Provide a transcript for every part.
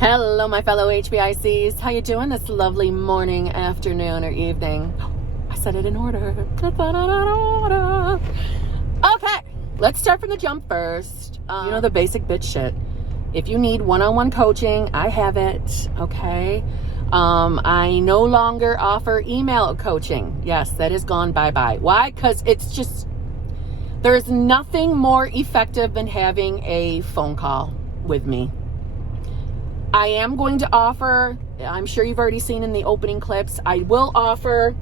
Hello, my fellow HBICs. How you doing this lovely morning, afternoon, or evening? I said it in order. Okay, let's start from the jump first. The basic bitch shit. If you need one-on-one coaching, I have it, okay? I no longer offer email coaching. Yes, that is gone bye-bye. Why? Because it's just, there's nothing more effective than having a phone call with me. I am going to offer, I'm sure you've already seen in the opening clips, I will offer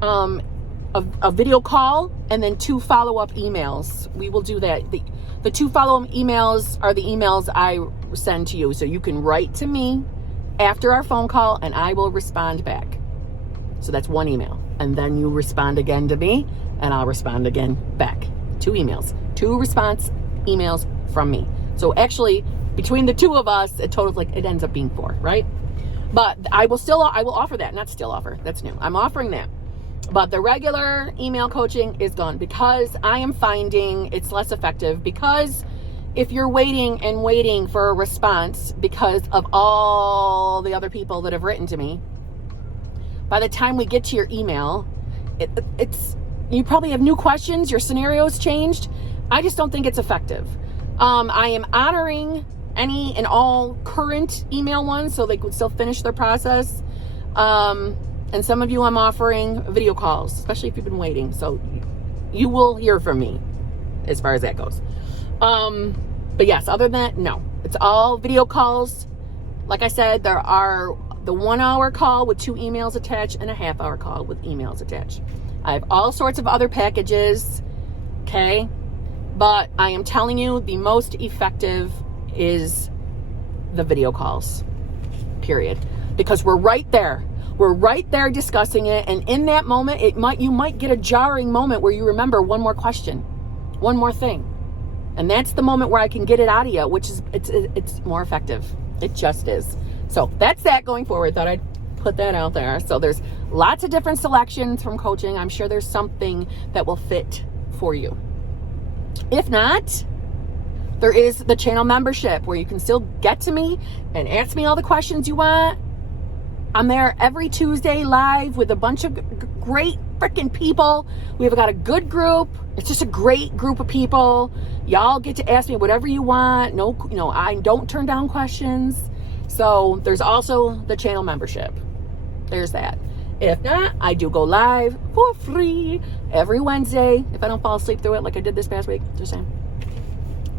a video call and then 2 follow-up emails. We will do that. The 2 follow-up emails are the emails I send to you. So you can write to me after our phone call and I will respond back. So that's 1 email. And then you respond again to me and I'll respond again back. 2 emails. 2 response emails from me. So actually, between the 2 of us, it ends up being 4, right? But I will offer that. Not still offer. That's new. I'm offering that. But the regular email coaching is gone because I am finding it's less effective, because if you're waiting for a response because of all the other people that have written to me, by the time we get to your email, it's you probably have new questions, your scenario's changed. I just don't think it's effective. I am honoring any and all current email ones so they could still finish their process. And some of you I'm offering video calls, especially if you've been waiting. So you will hear from me as far as that goes. But yes, other than that, no. It's all video calls. Like I said, there are the 1-hour call with 2 emails attached and a half-hour call with emails attached. I have all sorts of other packages, okay? But I am telling you, the most effective is the video calls, period. Because we're right there. We're right there discussing it. And in that moment, you might get a jarring moment where you remember one more question, one more thing. And that's the moment where I can get it out of you, which is, it's more effective. It just is. So that's that going forward. Thought I'd put that out there. So there's lots of different selections from coaching. I'm sure there's something that will fit for you. If not, there is the channel membership where you can still get to me and ask me all the questions you want. I'm there every Tuesday live with a bunch of great freaking people. We've got a good group. It's just a great group of people. Y'all get to ask me whatever you want. No, I don't turn down questions. So there's also the channel membership. There's that. If not, I do go live for free every Wednesday if I don't fall asleep through it like I did this past week. Just saying.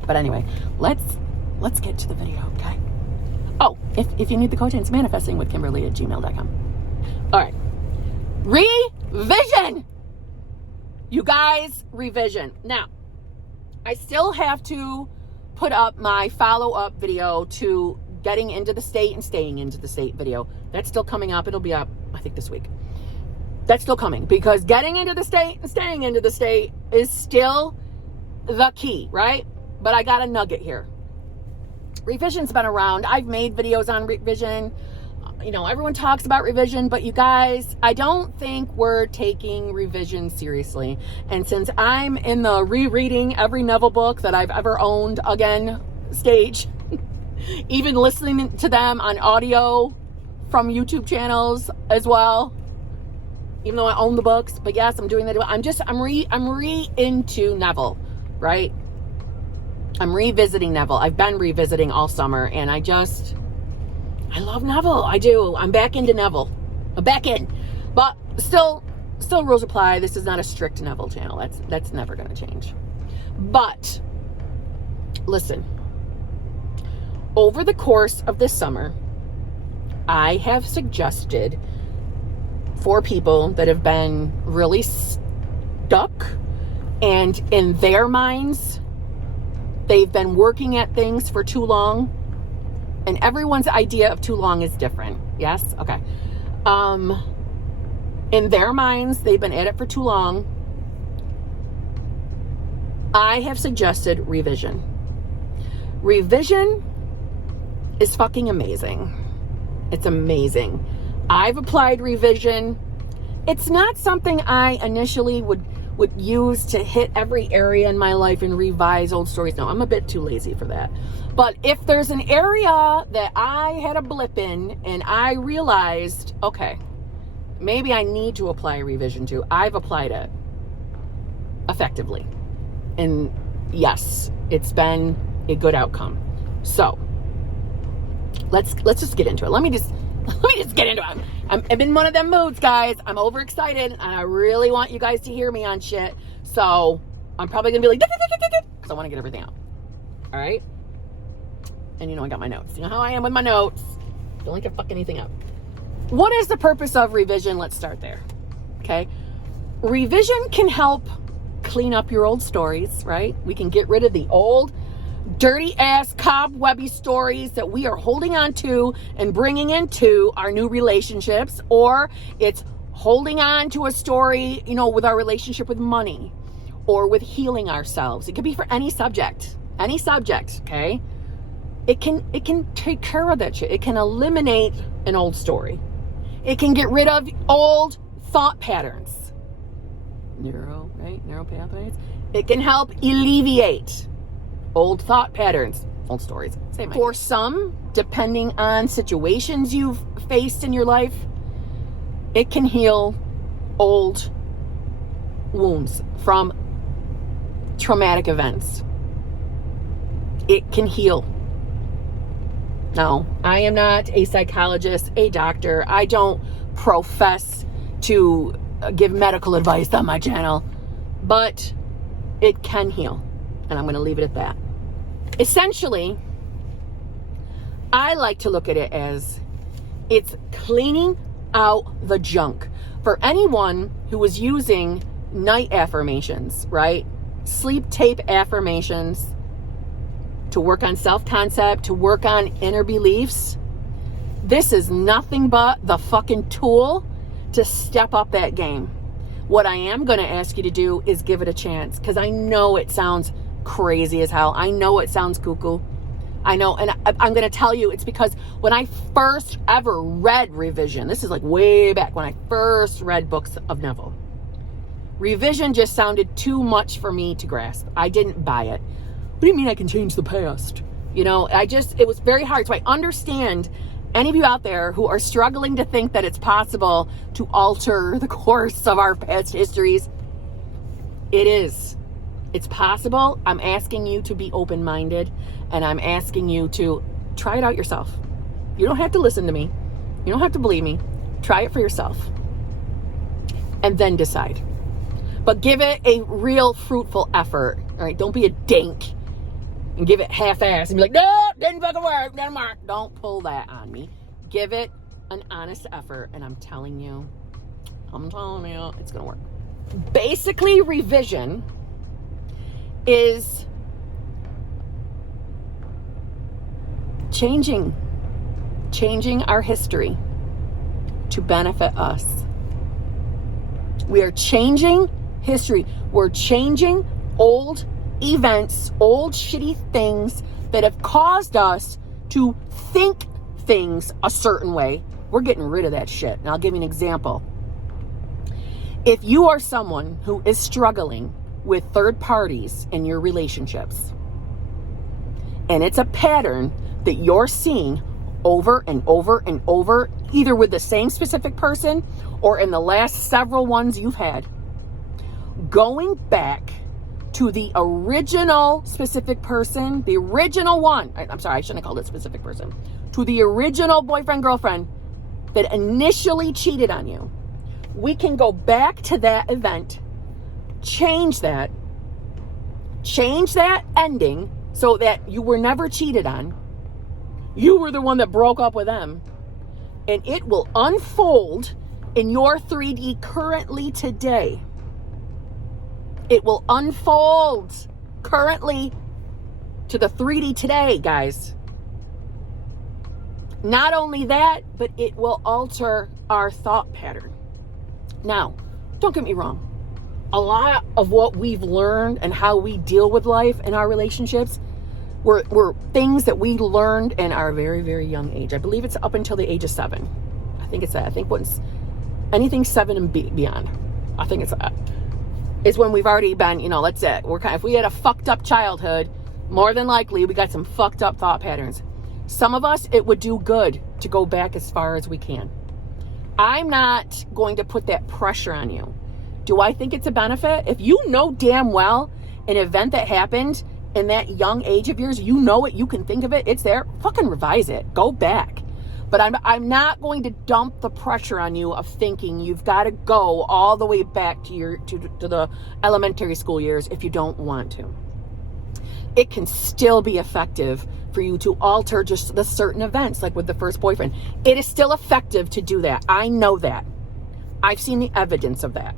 But anyway, let's get to the video, okay? Oh, if you need the coaching, it's ManifestingwithKimberly@gmail.com. All right. Revision! You guys, revision. Now, I still have to put up my follow-up video to getting into the state and staying into the state video. That's still coming up. It'll be up, I think, this week. That's still coming because getting into the state and staying into the state is still the key, right? But I got a nugget here. Revision's been around. I've made videos on revision. Everyone talks about revision, but you guys, I don't think we're taking revision seriously. And since I'm in the rereading every Neville book that I've ever owned again stage, even listening to them on audio from YouTube channels as well, even though I own the books, but yes, I'm doing that. I'm re into Neville, right? I'm revisiting Neville. I've been revisiting all summer and I love Neville. I do. I'm back into Neville. I'm back in. But still rules apply. This is not a strict Neville channel. That's never going to change. But listen, over the course of this summer, I have suggested for people that have been really stuck and in their minds, they've been working at things for too long, and everyone's idea of too long is different. Yes? Okay. In their minds, they've been at it for too long. I have suggested revision. Revision is fucking amazing. It's amazing. I've applied revision. It's not something I initially would would use to hit every area in my life and revise old stories. No, I'm a bit too lazy for that. But if there's an area that I had a blip in and I realized, okay, maybe I need to apply a revision to, I've applied it effectively. And yes, it's been a good outcome. So let's just get into it. Let me just get into it. I'm in one of them moods, guys. I'm overexcited and I really want you guys to hear me on shit. So I'm probably gonna be like, because I want to get everything out. All right. And you know, I got my notes. You know how I am with my notes. Don't like to fuck anything up. What is the purpose of revision? Let's start there. Okay. Revision can help clean up your old stories, right? We can get rid of the old dirty ass cobwebby stories that we are holding on to and bringing into our new relationships, or it's holding on to a story, you know, with our relationship with money or with healing ourselves. It could be for any subject, okay? It can take care of that shit. It can eliminate an old story. It can get rid of old thought patterns. Neural pathways. It can help alleviate old thought patterns, old stories. Same idea. For some, depending on situations you've faced in your life, it can heal old wounds from traumatic events. It can heal. Now, I am not a psychologist, a doctor. I don't profess to give medical advice on my channel, but it can heal. And I'm going to leave it at that. Essentially, I like to look at it as it's cleaning out the junk. For anyone who was using night affirmations, right? Sleep tape affirmations to work on self-concept, to work on inner beliefs, this is nothing but the fucking tool to step up that game. What I am going to ask you to do is give it a chance, because I know it sounds crazy as hell. I know it sounds cuckoo. I know, and I'm going to tell you, it's because when I first ever read Revision, this is like way back when I first read books of Neville, Revision just sounded too much for me to grasp. I didn't buy it. What do you mean I can change the past? You know, it was very hard. So I understand any of you out there who are struggling to think that it's possible to alter the course of our past histories. It is. It's possible. I'm asking you to be open-minded, and I'm asking you to try it out yourself. You don't have to listen to me. You don't have to believe me. Try it for yourself. And then decide. But give it a real fruitful effort. All right? Don't be a dink and give it half-assed and be like, no, didn't fucking work, didn't work. Don't pull that on me. Give it an honest effort, and I'm telling you, it's going to work. Basically, revision is changing our history to benefit us. We are changing history. We're changing old events, old shitty things that have caused us to think things a certain way. We're getting rid of that shit. And I'll give you an example. If you are someone who is struggling with third parties in your relationships, and it's a pattern that you're seeing over and over and over, either with the same specific person or in the last several ones you've had, going back to the original specific person, the original one, I'm sorry, I shouldn't have called it specific person, to the original boyfriend, girlfriend that initially cheated on you. We can go back to that event, change that ending so that you were never cheated on. You were the one that broke up with them. And it will unfold in your 3D currently today. It will unfold currently to the 3D today, guys. Not only that, but it will alter our thought pattern. Now, don't get me wrong. A lot of what we've learned and how we deal with life and our relationships were things that we learned in our very, very young age. I believe it's up until the age of 7. I think it's that. I think once anything 7 and beyond. I think it's that. is when we've already been, that's it. If we had a fucked up childhood, more than likely we got some fucked up thought patterns. Some of us, it would do good to go back as far as we can. I'm not going to put that pressure on you. Do I think it's a benefit? If you know damn well an event that happened in that young age of yours, you know it, you can think of it, it's there, fucking revise it, go back. But I'm not going to dump the pressure on you of thinking you've got to go all the way back to the elementary school years if you don't want to. It can still be effective for you to alter just the certain events, like with the first boyfriend. It is still effective to do that. I know that. I've seen the evidence of that.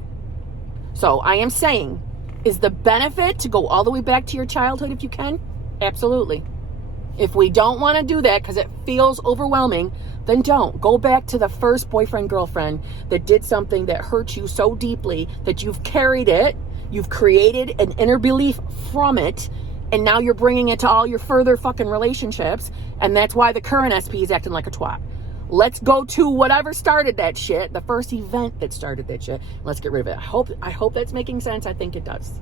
So I am saying, is the benefit to go all the way back to your childhood if you can? Absolutely. If we don't want to do that because it feels overwhelming, then don't. Go back to the first boyfriend, girlfriend that did something that hurt you so deeply that you've carried it, you've created an inner belief from it, and now you're bringing it to all your further fucking relationships, and that's why the current SP is acting like a twat. Let's go to whatever started that shit, the first event that started that shit. Let's get rid of it. I hope that's making sense. I think it does.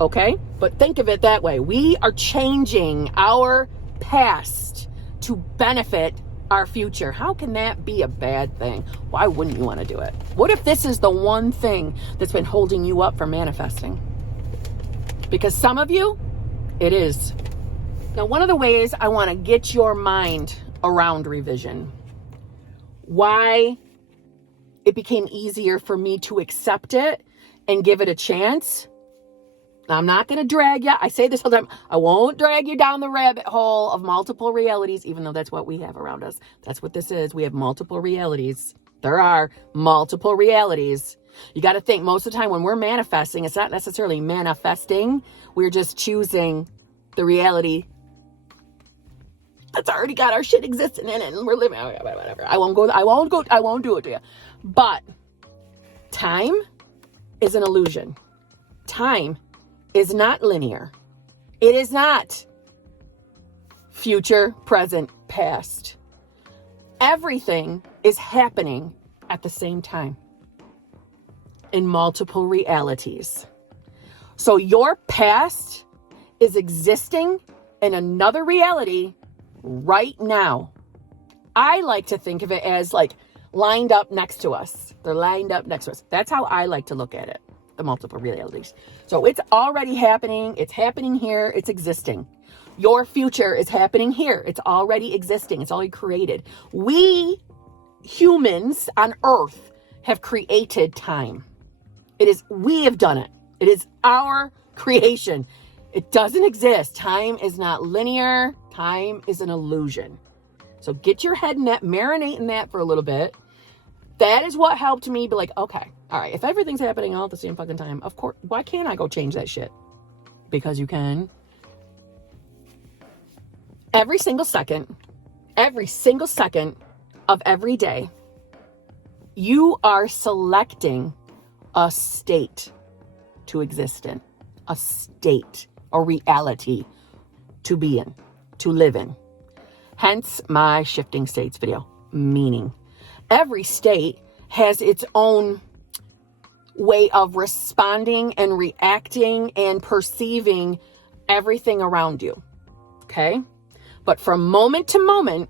Okay? But think of it that way. We are changing our past to benefit our future. How can that be a bad thing? Why wouldn't you want to do it? What if this is the one thing that's been holding you up from manifesting? Because some of you, it is. Now, one of the ways I want to get your mind around revision, why it became easier for me to accept it and give it a chance. I'm not going to drag you. I say this all the time. I won't drag you down the rabbit hole of multiple realities, even though that's what we have around us. That's what this is. We have multiple realities. There are multiple realities. You got to think most of the time when we're manifesting, it's not necessarily manifesting. We're just choosing the reality that's already got our shit existing in it, and we're living. Whatever. I won't do it to you. But time is an illusion. Time is not linear. It is not future, present, past. Everything is happening at the same time in multiple realities. So your past is existing in another reality right now. I like to think of it as like lined up next to us. They're lined up next to us. That's how I like to look at it. The multiple realities. So it's already happening. It's happening here. It's existing. Your future is happening here. It's already existing. It's already created. We humans on Earth have created time. We have done it. It is our creation. It doesn't exist. Time is not linear. Time is an illusion. So get your head in that, marinate in that for a little bit. That is what helped me be like, okay, all right, if everything's happening all at the same fucking time, of course, why can't I go change that shit? Because you can. Every single second of every day, you are selecting a state to exist in, a state, a reality to be in, to live in. Hence my shifting states video, meaning every state has its own way of responding and reacting and perceiving everything around you. Okay? But from moment to moment,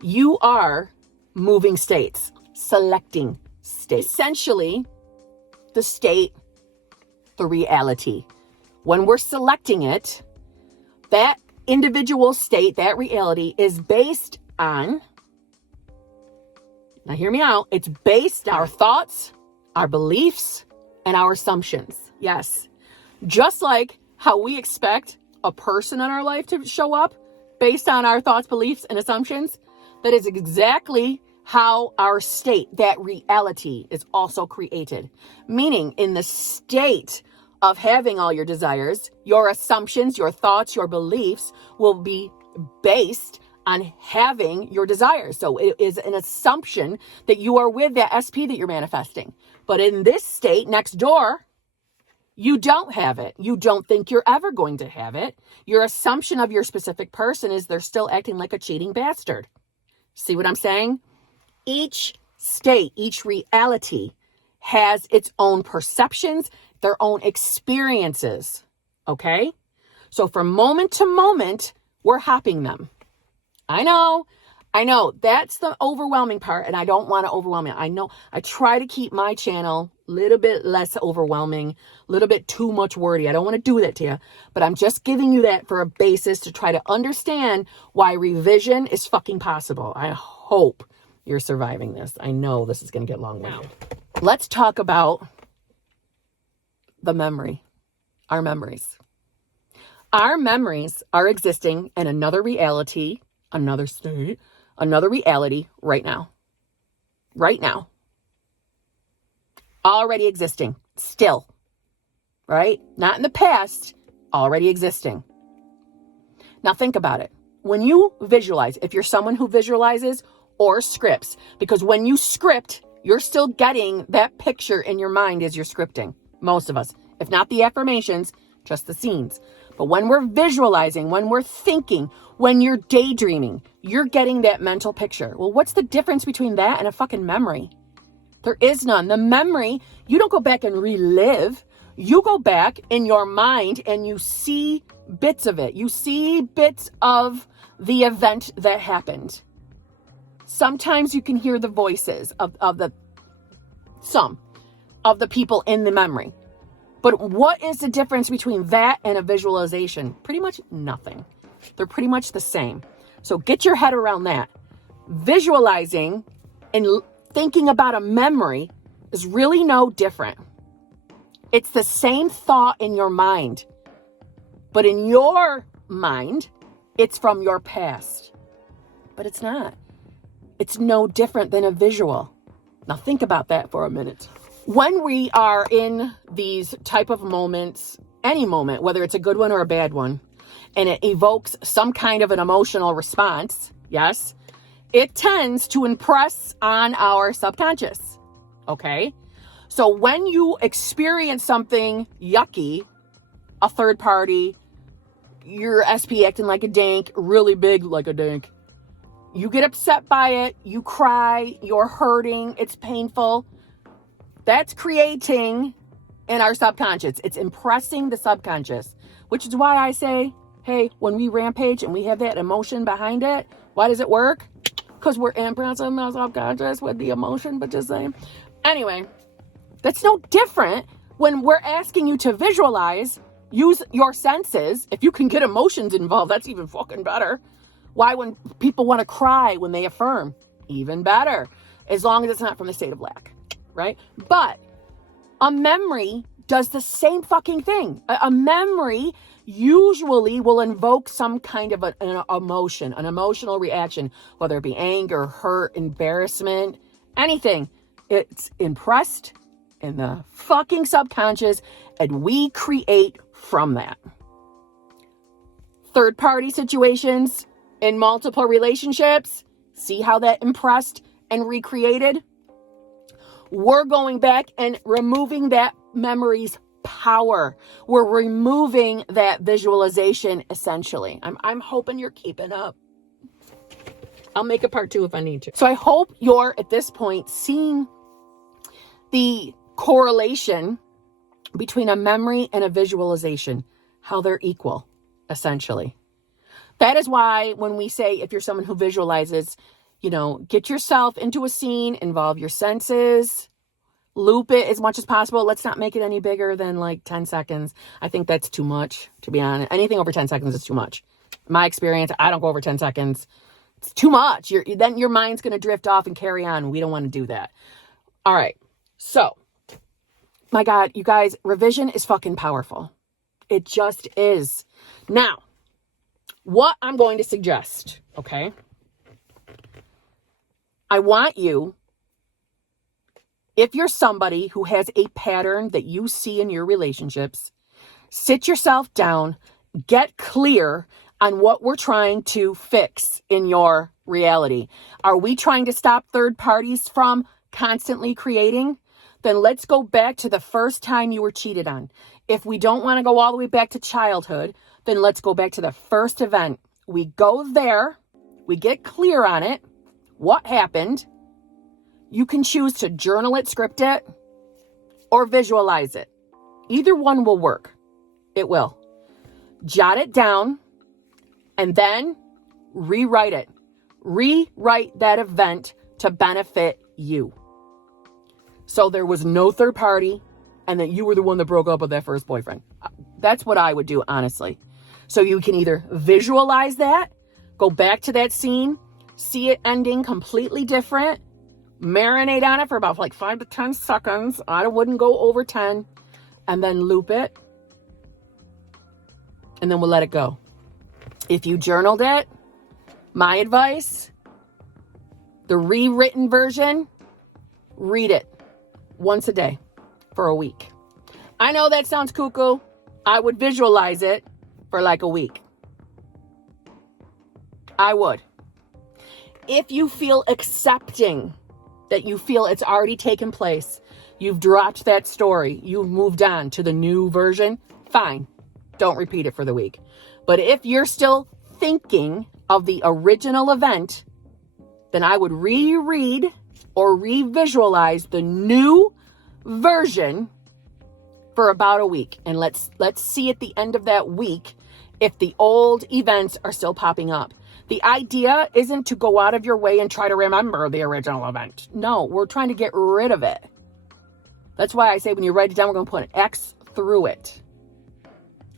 you are moving states, selecting states. Essentially, the state, the reality. When we're selecting it, that individual state, that reality is based on, now hear me out, it's based on our thoughts, our beliefs, and our assumptions. Yes. Just like how we expect a person in our life to show up based on our thoughts, beliefs, and assumptions, that is exactly how our state, that reality, is also created. Meaning, in the state of having all your desires, your assumptions, your thoughts, your beliefs will be based on having your desires. So it is an assumption that you are with that SP that you're manifesting. But in this state next door, you don't have it. You don't think you're ever going to have it. Your assumption of your specific person is they're still acting like a cheating bastard. See what I'm saying? Each state, each reality has its own perceptions, their own experiences, okay? So from moment to moment, we're hopping them. I know, that's the overwhelming part, and I don't want to overwhelm you. I know, I try to keep my channel a little bit less overwhelming, a little bit too much wordy. I don't want to do that to you, but I'm just giving you that for a basis to try to understand why revision is fucking possible. I hope you're surviving this. I know this is going to get long-winded. Let's talk about the memory, our memories. Our memories are existing in another reality, another state, another reality right now. Right now. Already existing. Still. Right? Not in the past. Already existing. Now think about it. When you visualize, if you're someone who visualizes or scripts, because when you script, you're still getting that picture in your mind as you're scripting. Most of us. If not the affirmations, just the scenes. But when we're visualizing, when we're thinking, when you're daydreaming, you're getting that mental picture. Well, what's the difference between that and a fucking memory? There is none. The memory, you don't go back and relive. You go back in your mind and you see bits of it. You see bits of the event that happened. Sometimes you can hear the voices of the people in the memory. But what is the difference between that and a visualization? Pretty much nothing. They're pretty much the same. So get your head around that. Visualizing and thinking about a memory is really no different. It's the same thought in your mind. But in your mind, it's from your past. But it's not. It's no different than a visual. Now think about that for a minute. When we are in these type of moments, any moment, whether it's a good one or a bad one, and it evokes some kind of an emotional response, yes, it tends to impress on our subconscious, okay? So when you experience something yucky, a third party, your SP acting like a dank, really big like a dank, you get upset by it, you cry, you're hurting, it's painful. That's creating in our subconscious. It's impressing the subconscious, which is why I say, hey, when we rampage and we have that emotion behind it, why does it work? Because we're impressing the subconscious with the emotion, but just saying. Anyway, that's no different when we're asking you to visualize, use your senses. If you can get emotions involved, that's even fucking better. Why when people want to cry when they affirm? Even better. As long as it's not from the state of lack. Right? But a memory does the same fucking thing. A memory usually will invoke some kind of an emotion, an emotional reaction, whether it be anger, hurt, embarrassment, anything. It's impressed in the fucking subconscious, and we create from that. Third party situations in multiple relationships, see how that impressed and recreated? We're going back and removing that memory's power. We're removing that visualization, essentially. I'm hoping you're keeping up. I'll make a part 2 if I need to. So I hope you're, at this point, seeing the correlation between a memory and a visualization, how they're equal, essentially. That is why when we say, if you're someone who visualizes, get yourself into a scene, involve your senses, loop it as much as possible. Let's not make it any bigger than like 10 seconds. I think that's too much, to be honest. Anything over 10 seconds is too much. In my experience, I don't go over 10 seconds. It's too much. Then your mind's going to drift off and carry on. We don't want to do that. All right. So, my God, you guys, revision is fucking powerful. It just is. Now, what I'm going to suggest, okay? I want you, if you're somebody who has a pattern that you see in your relationships, sit yourself down, get clear on what we're trying to fix in your reality. Are we trying to stop third parties from constantly creating? Then let's go back to the first time you were cheated on. If we don't want to go all the way back to childhood, then let's go back to the first event. We go there, we get clear on it, what happened. You can choose to journal it, script it, or visualize it. Either one will work. It will. Jot it down and then rewrite it. Rewrite that event to benefit you. So there was no third party and that you were the one that broke up with that first boyfriend. That's what I would do, honestly. So you can either visualize that, go back to that scene, see it ending completely different, marinate on it for about like 5 to 10 seconds. I wouldn't go over 10, and then loop it. And then we'll let it go. If you journaled it, my advice, the rewritten version, read it once a day for a week. I know that sounds cuckoo. I would visualize it for like a week. I would. If you feel accepting that you feel it's already taken place, you've dropped that story, you've moved on to the new version, fine. Don't repeat it for the week. But if you're still thinking of the original event, then I would reread or revisualize the new version for about a week. And let's see at the end of that week if the old events are still popping up. The idea isn't to go out of your way and try to remember the original event. No, we're trying to get rid of it. That's why I say when you write it down, we're going to put an X through it.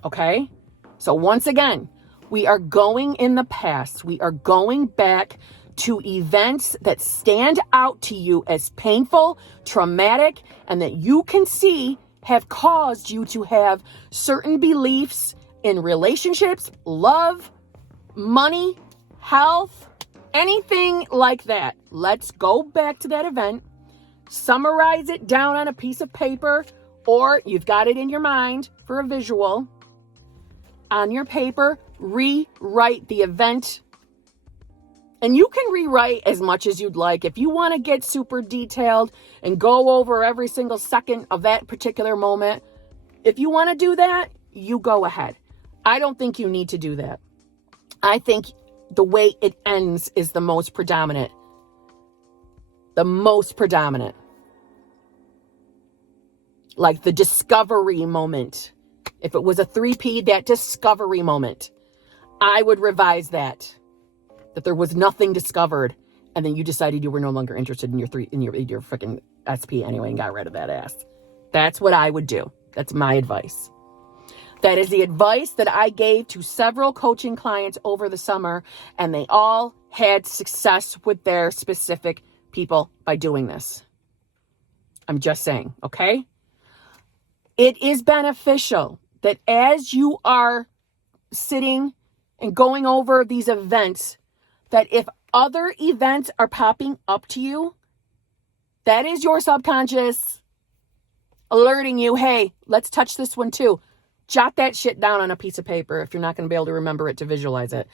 Okay? So once again, we are going in the past. We are going back to events that stand out to you as painful, traumatic, and that you can see have caused you to have certain beliefs in relationships, love, money, health, anything like that. Let's go back to that event, summarize it down on a piece of paper, or you've got it in your mind for a visual. On your paper, rewrite the event. And you can rewrite as much as you'd like. If you want to get super detailed and go over every single second of that particular moment, if you want to do that, you go ahead. I don't think you need to do that. I think the way it ends is the most predominant. The most predominant. Like the discovery moment. If it was a 3P, that discovery moment, I would revise that there was nothing discovered, and then you decided you were no longer interested in your freaking SP anyway and got rid of that ass. That's what I would do. That's my advice. That is the advice that I gave to several coaching clients over the summer, and they all had success with their specific people by doing this. I'm just saying, okay? It is beneficial that as you are sitting and going over these events, that if other events are popping up to you, that is your subconscious alerting you, hey, let's touch this one too. Jot that shit down on a piece of paper if you're not going to be able to remember it to visualize it.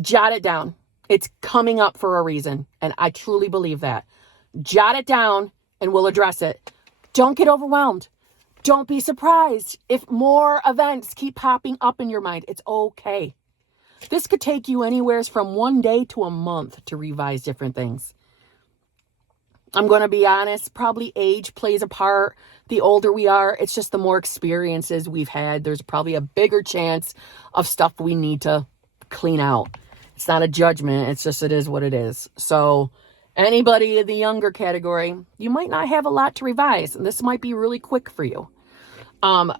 Jot it down. It's coming up for a reason, and I truly believe that. Jot it down, and we'll address it. Don't get overwhelmed. Don't be surprised if more events keep popping up in your mind. It's okay. This could take you anywhere from 1 day to a month to revise different things. I'm going to be honest, probably age plays a part. The older we are, it's just the more experiences we've had. There's probably a bigger chance of stuff we need to clean out. It's not a judgment. It's just, it is what it is. So anybody in the younger category, you might not have a lot to revise, and this might be really quick for you.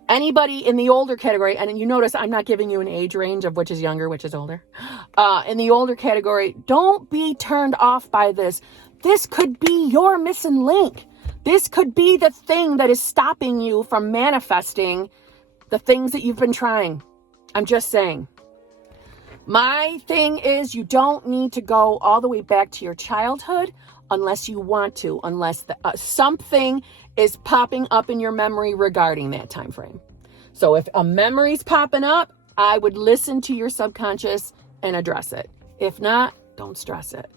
Anybody in the older category, and you notice I'm not giving you an age range of which is younger, which is older. In the older category, don't be turned off by this. This could be your missing link. This could be the thing that is stopping you from manifesting the things that you've been trying. I'm just saying. My thing is, you don't need to go all the way back to your childhood unless you want to, unless something is popping up in your memory regarding that time frame. So if a memory's popping up, I would listen to your subconscious and address it. If not, don't stress it.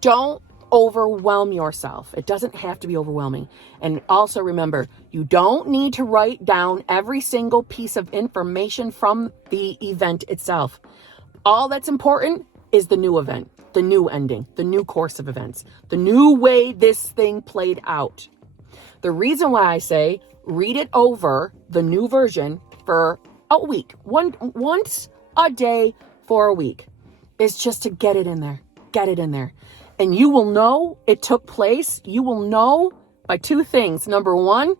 Don't overwhelm yourself. It doesn't have to be overwhelming. And also remember, you don't need to write down every single piece of information from the event itself. All that's important is the new event, the new ending, the new course of events, the new way this thing played out. The reason why I say read it over, the new version, for a week. Once a day for a week. Is just to get it in there. Get it in there. And you will know it took place. You will know by two things. Number one,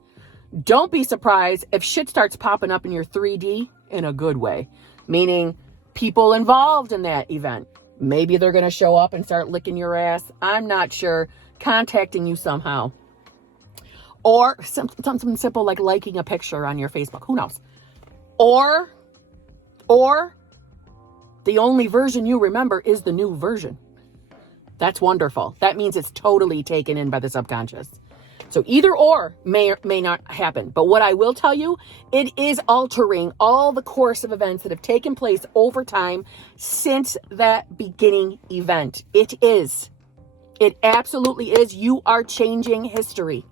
don't be surprised if shit starts popping up in your 3D in a good way. Meaning people involved in that event. Maybe they're going to show up and start licking your ass. I'm not sure. Contacting you somehow. Or something simple like liking a picture on your Facebook. Who knows? Or the only version you remember is the new version. That's wonderful. That means it's totally taken in by the subconscious. So either or may or may not happen. But what I will tell you, it is altering all the course of events that have taken place over time since that beginning event. It is. It absolutely is. You are changing history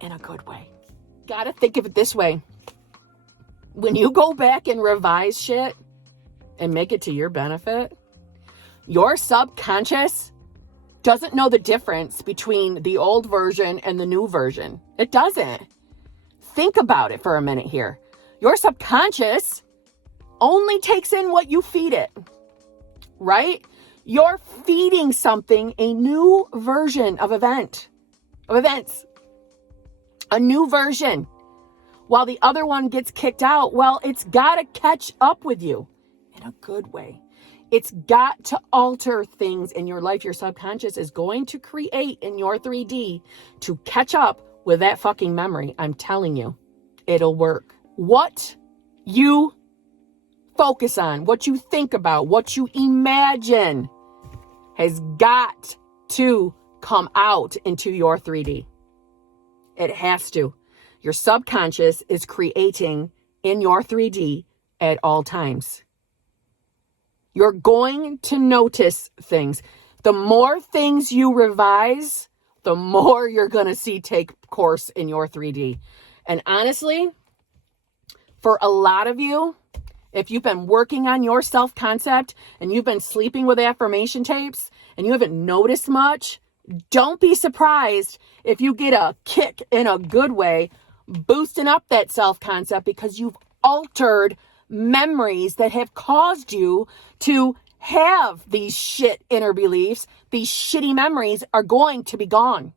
in a good way. Gotta think of it this way. When you go back and revise shit and make it to your benefit, your subconscious doesn't know the difference between the old version and the new version. It doesn't. Think about it for a minute here. Your subconscious only takes in what you feed it, right? You're feeding something a new version of events, a new version. While the other one gets kicked out, well, it's got to catch up with you in a good way. It's got to alter things in your life. Your subconscious is going to create in your 3D to catch up with that fucking memory. I'm telling you, it'll work. What you focus on, what you think about, what you imagine has got to come out into your 3D. It has to. Your subconscious is creating in your 3D at all times. You're going to notice things. The more things you revise, the more you're going to see take course in your 3D. And honestly, for a lot of you, if you've been working on your self-concept and you've been sleeping with affirmation tapes and you haven't noticed much, don't be surprised if you get a kick in a good way, boosting up that self-concept because you've altered memories that have caused you to have these shit inner beliefs. These shitty memories are going to be gone.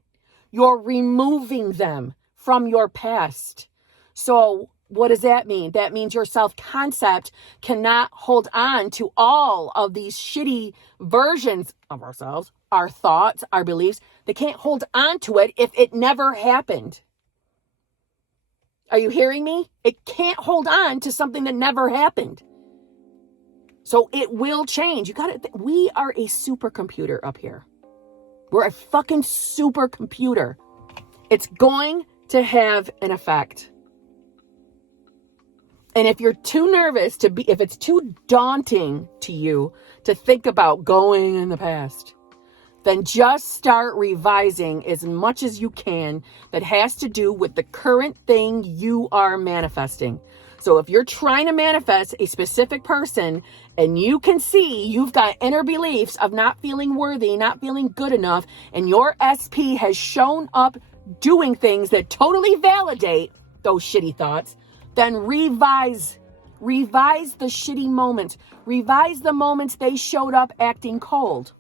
You're removing them from your past. So what does that mean? That means your self-concept cannot hold on to all of these shitty versions of ourselves, our thoughts, our beliefs. They can't hold on to it if it never happened. Are you hearing me? It can't hold on to something that never happened. So it will change. We are a supercomputer up here. We're a fucking supercomputer. It's going to have an effect. And if you're too nervous if it's too daunting to you to think about going in the past, then just start revising as much as you can that has to do with the current thing you are manifesting. So if you're trying to manifest a specific person and you can see you've got inner beliefs of not feeling worthy, not feeling good enough, and your SP has shown up doing things that totally validate those shitty thoughts, then revise the shitty moments. Revise the moments they showed up acting cold.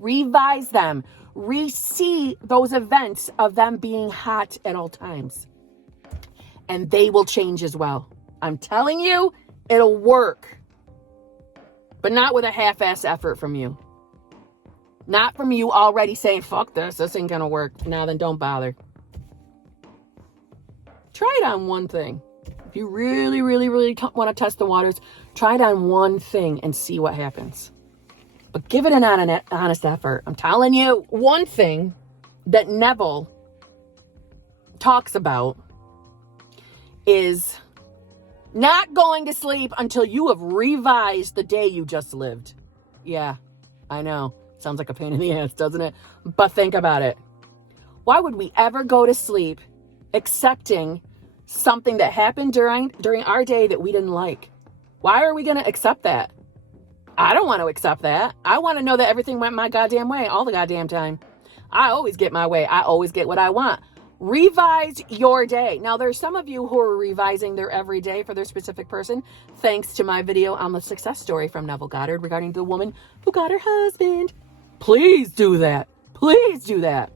Revise them. Re-see those events of them being hot at all times. And they will change as well. I'm telling you, it'll work. But not with a half-ass effort from you. Not from you already saying, fuck this ain't gonna work. Now then don't bother. Try it on one thing. If you really, really, really want to test the waters, try it on one thing and see what happens. But give it an honest effort. I'm telling you, one thing that Neville talks about is not going to sleep until you have revised the day you just lived. Yeah, I know. Sounds like a pain in the ass, doesn't it? But think about it. Why would we ever go to sleep accepting something that happened during our day that we didn't like? Why are we going to accept that? I don't want to accept that. I want to know that everything went my goddamn way all the goddamn time. I always get my way. I always get what I want. Revise your day. Now, there's some of you who are revising their every day for their specific person, thanks to my video on the success story from Neville Goddard regarding the woman who got her husband. Please do that. Please do that.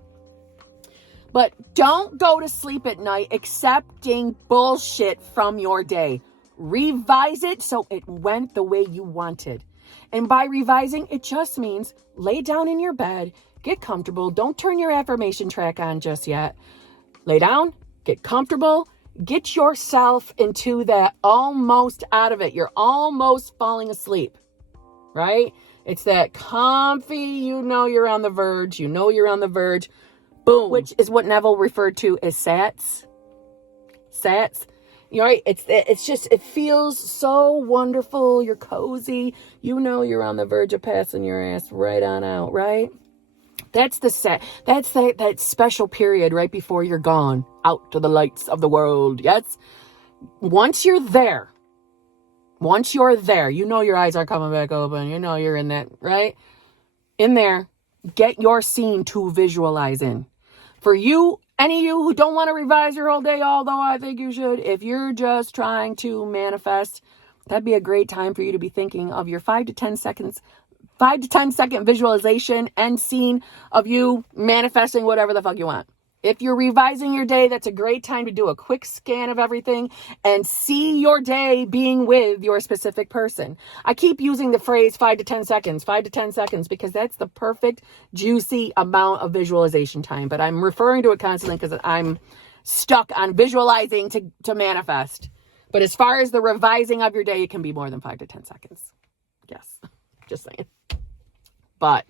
But don't go to sleep at night accepting bullshit from your day. Revise it so it went the way you wanted. And by revising, it just means lay down in your bed, get comfortable. Don't turn your affirmation track on just yet. Lay down, get comfortable, get yourself into that almost out of it. You're almost falling asleep, right? It's that comfy, you know you're on the verge. You know you're on the verge. Boom. Which is what Neville referred to as SATs. SATs. You're right. It's just, it feels so wonderful. You're cozy. You know you're on the verge of passing your ass right on out, right? That's the set. That's that special period right before you're gone out to the lights of the world. Yes. Once you're there, you know your eyes are coming back open. You know you're in that, right? In there, get your scene to visualize in. For you, any of you who don't want to revise your whole day, although I think you should, if you're just trying to manifest, that'd be a great time for you to be thinking of your 5 to 10 second visualization and scene of you manifesting whatever the fuck you want. If you're revising your day, that's a great time to do a quick scan of everything and see your day being with your specific person. I keep using the phrase 5 to 10 seconds, because that's the perfect, juicy amount of visualization time. But I'm referring to it constantly because I'm stuck on visualizing to manifest. But as far as the revising of your day, it can be more than 5 to 10 seconds. Yes, just saying. But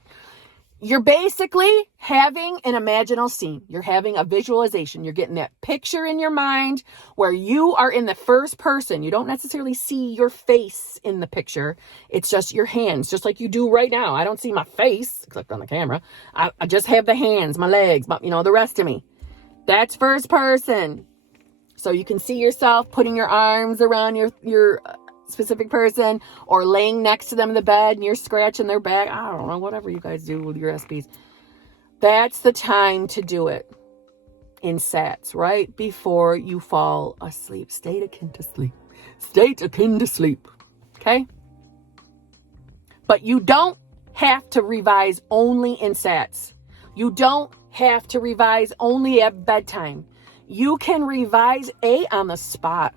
you're basically having an imaginal scene. You're having a visualization. You're getting that picture in your mind where you are in the first person. You don't necessarily see your face in the picture. It's just your hands, just like you do right now. I don't see my face, except on the camera. I just have the hands, my legs, the rest of me. That's first person. So you can see yourself putting your arms around your specific person or laying next to them in the bed and you're scratching their back. I don't know, whatever you guys do with your SPs. That's the time to do it in SATs, right before you fall asleep. State akin to sleep. State akin to sleep. Okay? But you don't have to revise only in SATs. You don't have to revise only at bedtime. You can revise on the spot.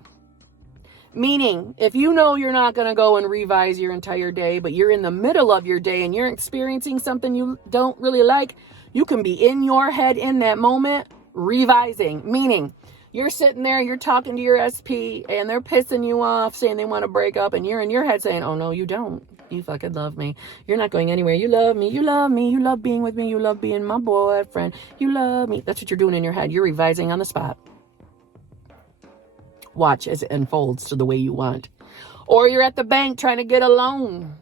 Meaning, if you know you're not going to go and revise your entire day, but you're in the middle of your day and you're experiencing something you don't really like, you can be in your head in that moment revising. Meaning, you're sitting there, you're talking to your SP, and they're pissing you off, saying they want to break up, and you're in your head saying, oh no, you don't. You fucking love me. You're not going anywhere. You love me. You love me. You love being with me. You love being my boyfriend. You love me. That's what you're doing in your head. You're revising on the spot. Watch as it unfolds to the way you want. Or you're at the bank trying to get a loan.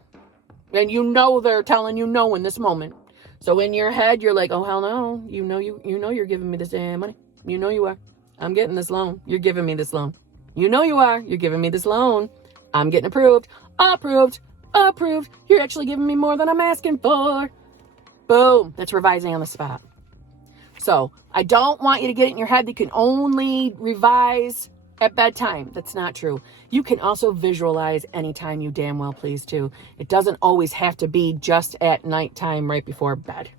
And you know they're telling you no in this moment. So in your head, you're like, oh, hell no. You know you're giving me this damn money. You know you are. I'm getting this loan. You're giving me this loan. You know you are. You're giving me this loan. I'm getting approved. Approved. Approved. You're actually giving me more than I'm asking for. Boom. That's revising on the spot. So I don't want you to get it in your head that you can only revise at bedtime. That's not true. You can also visualize anytime you damn well please too. It doesn't always have to be just at nighttime right before bed.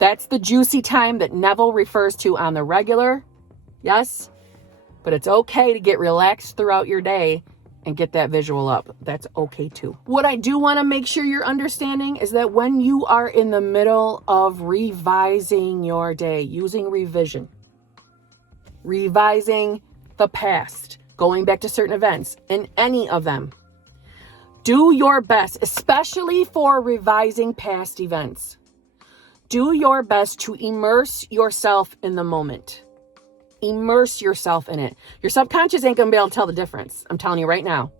That's the juicy time that Neville refers to on the regular. Yes, but it's okay to get relaxed throughout your day and get that visual up. That's okay too. What I do want to make sure you're understanding is that when you are in the middle of revising your day, using revision, revising the past, going back to certain events, in any of them, do your best, especially for revising past events. Do your best to immerse yourself in the moment. Immerse yourself in it. Your subconscious ain't going to be able to tell the difference. I'm telling you right now.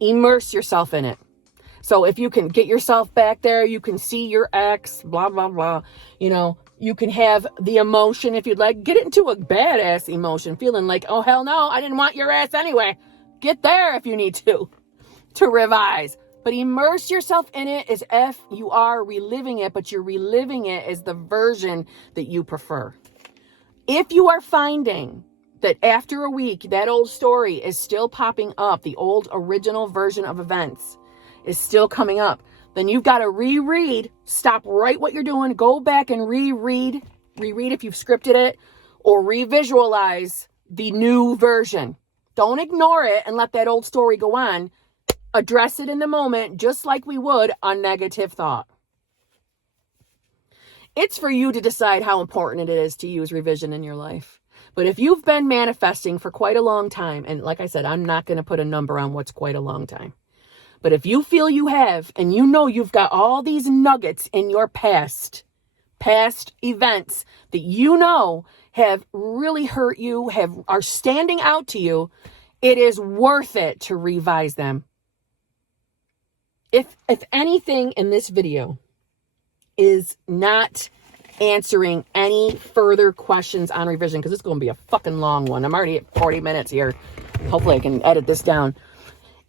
Immerse yourself in it. So if you can get yourself back there, you can see your ex, blah, blah, blah. You can have the emotion if you'd like. Get into a badass emotion, feeling like, oh, hell no, I didn't want your ass anyway. Get there if you need to revise. But immerse yourself in it as if you are reliving it, but you're reliving it as the version that you prefer. If you are finding that after a week, that old story is still popping up, the old original version of events is still coming up, then you've got to reread, stop right what you're doing, go back and reread if you've scripted it, or revisualize the new version. Don't ignore it and let that old story go on. Address it in the moment, just like we would a negative thought. It's for you to decide how important it is to use revision in your life. But if you've been manifesting for quite a long time, and like I said, I'm not going to put a number on what's quite a long time. But if you feel you have, and you know you've got all these nuggets in your past events that you know have really hurt you, are standing out to you, it is worth it to revise them. If anything in this video is not answering any further questions on revision, because it's going to be a fucking long one. I'm already at 40 minutes here. Hopefully I can edit this down.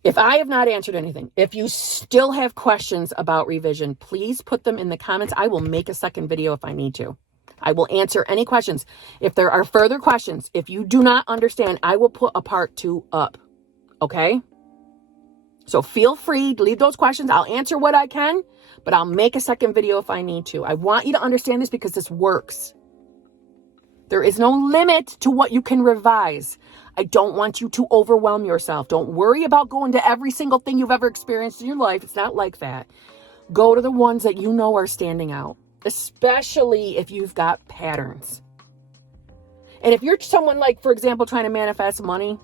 If I have not answered anything, if you still have questions about revision, please put them in the comments. I will make a second video if I need to. I will answer any questions. If there are further questions, if you do not understand, I will put a part 2 up. Okay? So feel free to leave those questions. I'll answer what I can, but I'll make a second video if I need to. I want you to understand this because this works. There is no limit to what you can revise. I don't want you to overwhelm yourself. Don't worry about going to every single thing you've ever experienced in your life. It's not like that. Go to the ones that you know are standing out, especially if you've got patterns. And if you're someone like, for example, trying to manifest money,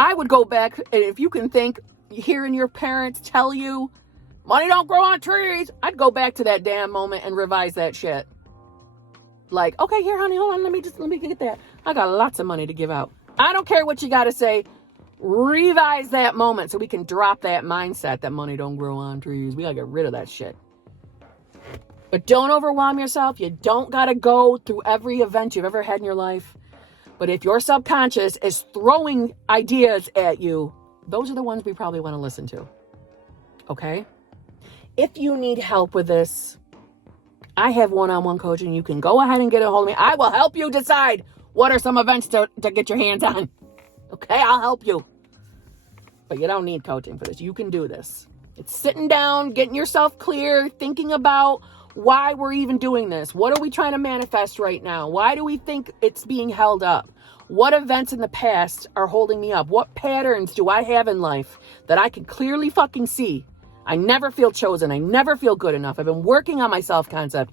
I would go back, and if you can think, hearing your parents tell you, money don't grow on trees, I'd go back to that damn moment and revise that shit. Like, okay, here, honey, hold on, let me get that. I got lots of money to give out. I don't care what you got to say. Revise that moment so we can drop that mindset that money don't grow on trees. We got to get rid of that shit. But don't overwhelm yourself. You don't got to go through every event you've ever had in your life. But if your subconscious is throwing ideas at you, those are the ones we probably want to listen to. Okay? If you need help with this, I have one-on-one coaching. You can go ahead and get a hold of me. I will help you decide what are some events to get your hands on. Okay? I'll help you. But you don't need coaching for this. You can do this. It's sitting down, getting yourself clear, thinking about why we're even doing this. What are we trying to manifest right now? Why do we think it's being held up? What events in the past are holding me up? What patterns do I have in life that I can clearly fucking see? I never feel chosen. I never feel good enough. I've been working on my self-concept.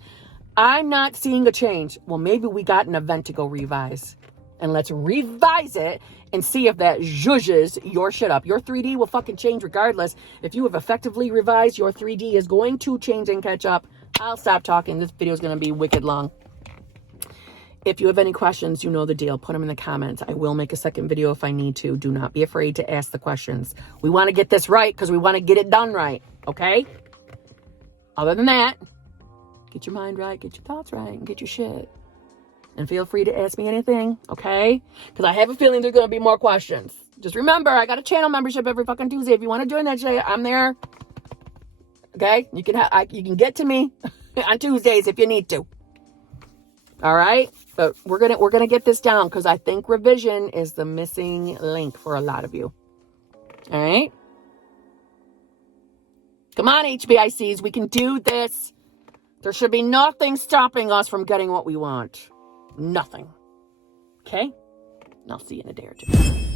I'm not seeing a change. Well, maybe we got an event to go revise. And let's revise it and see if that zhuzhes your shit up. Your 3D will fucking change regardless. If you have effectively revised, your 3D is going to change and catch up. I'll stop talking. This video is going to be wicked long. If you have any questions, you know the deal. Put them in the comments. I will make a second video if I need to. Do not be afraid to ask the questions. We want to get this right because we want to get it done right. Okay? Other than that, get your mind right, get your thoughts right, and get your shit. And feel free to ask me anything, okay? Because I have a feeling there's going to be more questions. Just remember, I got a channel membership every fucking Tuesday. If you want to join that shit, I'm there. Okay? You can get to me on Tuesdays if you need to. All right? But we're gonna get this down because I think revision is the missing link for a lot of you. All right? Come on, HBICs. We can do this. There should be nothing stopping us from getting what we want. Nothing. Okay? And I'll see you in a day or two.